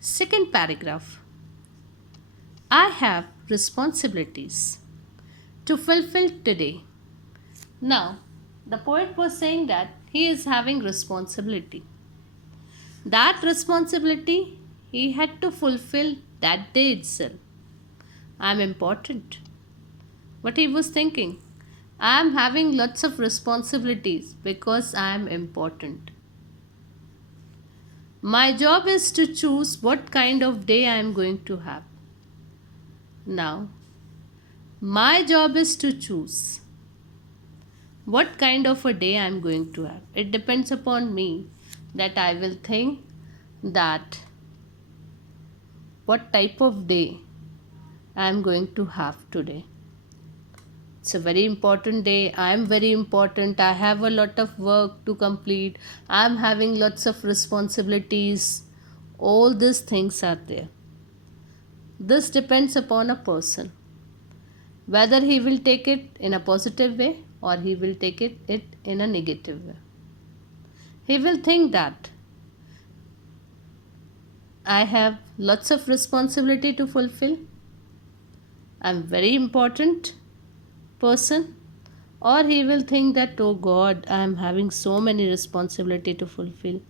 Second paragraph. I have responsibilities to fulfill today. Now, the poet was saying that he is having responsibility. That responsibility he had to fulfill that day itself. I am important. What he was thinking, I am having lots of responsibilities because I am important. My job is to choose what kind of day I am going to have. Now, my job is to choose what kind of a day I am going to have. It depends upon me that I will think that what type of day I am going to have today. It's a very important day. I am very important. I have a lot of work to complete. I am having lots of responsibilities. All these things are there. This depends upon a person. Whether he will take it in a positive way or he will take it in a negative way. He will think that I have lots of responsibility to fulfill. I'm very important person, or he will think that, oh god, I am having so many responsibility to fulfill.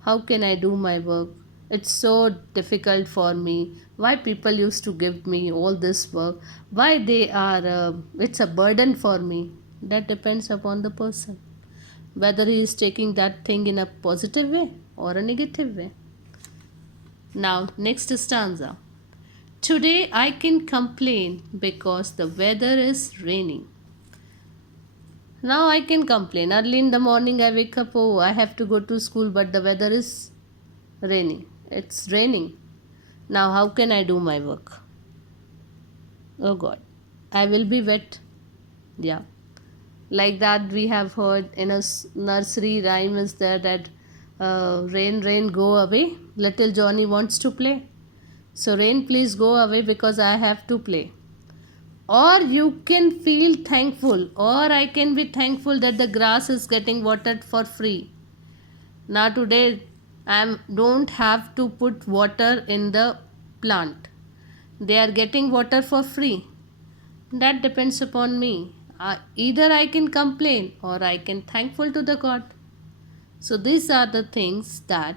How can I do my work? It's so difficult for me. Why people used to give me all this work? Why they are it's a burden for me. That depends upon the person, whether he is taking that thing in a positive way or a negative way. Now, next stanza. Today I can complain because the weather is raining. Now I can complain. Early in the morning I wake up, oh, I have to go to school, but the weather is raining. It's raining. Now how can I do my work? Oh God, I will be wet. Yeah. Like that we have heard in a nursery rhyme is there that rain, rain, go away. Little Johnny wants to play. So rain, please go away because I have to play. Or you can feel thankful, or I can be thankful that the grass is getting watered for free. Now today I don't have to put water in the plant. They are getting water for free. That depends upon me. Either I can complain or I can thankful to the God. So these are the things that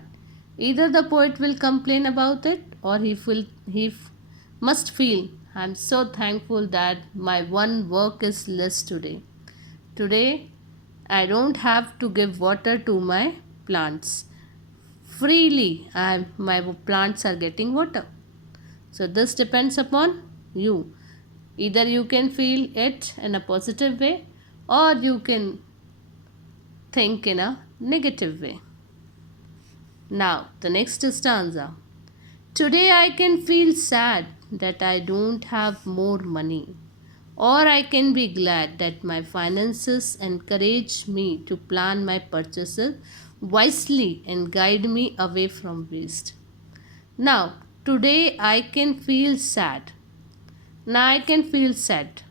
either the poet will complain about it or must feel, I'm so thankful that my one work is less today. Today I don't have to give water to my plants. Freely my plants are getting water. So this depends upon you. Either you can feel it in a positive way or you can think in a negative way. Now, the next stanza. Today I can feel sad that I don't have more money, or I can be glad that my finances encourage me to plan my purchases wisely and guide me away from waste. Now, today I can feel sad. Now I can feel sad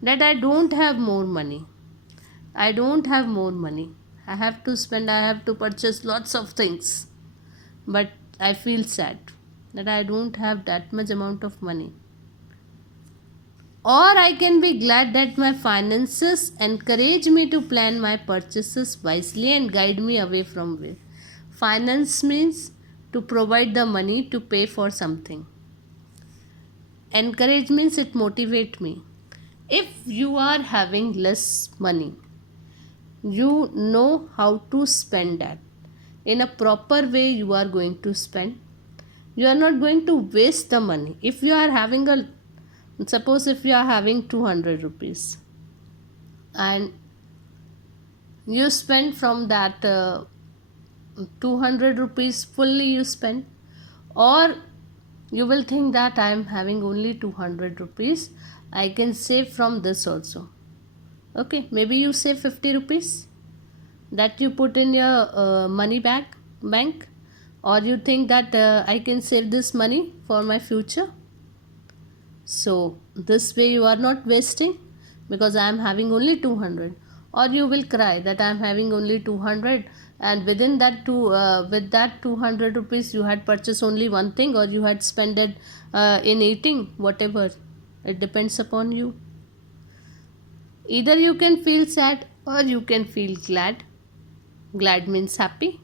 that I don't have more money. I don't have more money. I have to spend, I have to purchase lots of things. But I feel sad that I don't have that much amount of money. Or I can be glad that my finances encourage me to plan my purchases wisely and guide me away from waste. Finance means to provide the money to pay for something. Encourage means it motivate me. If you are having less money, you know how to spend that. In a proper way you are going to spend. You are not going to waste the money. If you are having suppose if you are having 200 rupees and you spend from that 200 rupees fully you spend, or you will think that I am having only 200 rupees, I can save from this also. Okay, maybe you save 50 rupees that you put in your money bank, or you think that I can save this money for my future. So this way you are not wasting because I am having only 200. or you will cry that I am having only 200, and within that with that 200 rupees you had purchased only one thing, or you had spent it in eating, whatever. It depends upon you. Either you can feel sad or you can feel glad. Glad means happy.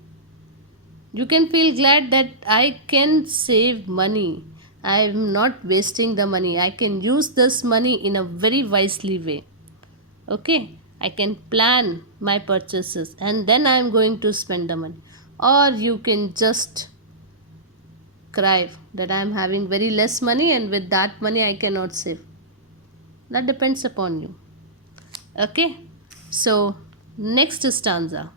You can feel glad that I can save money. I am not wasting the money. I can use this money in a very wisely way. Okay, I can plan my purchases and then I am going to spend the money. Or you can just cry that I am having very less money and with that money I cannot save. That depends upon you. Okay, so next stanza.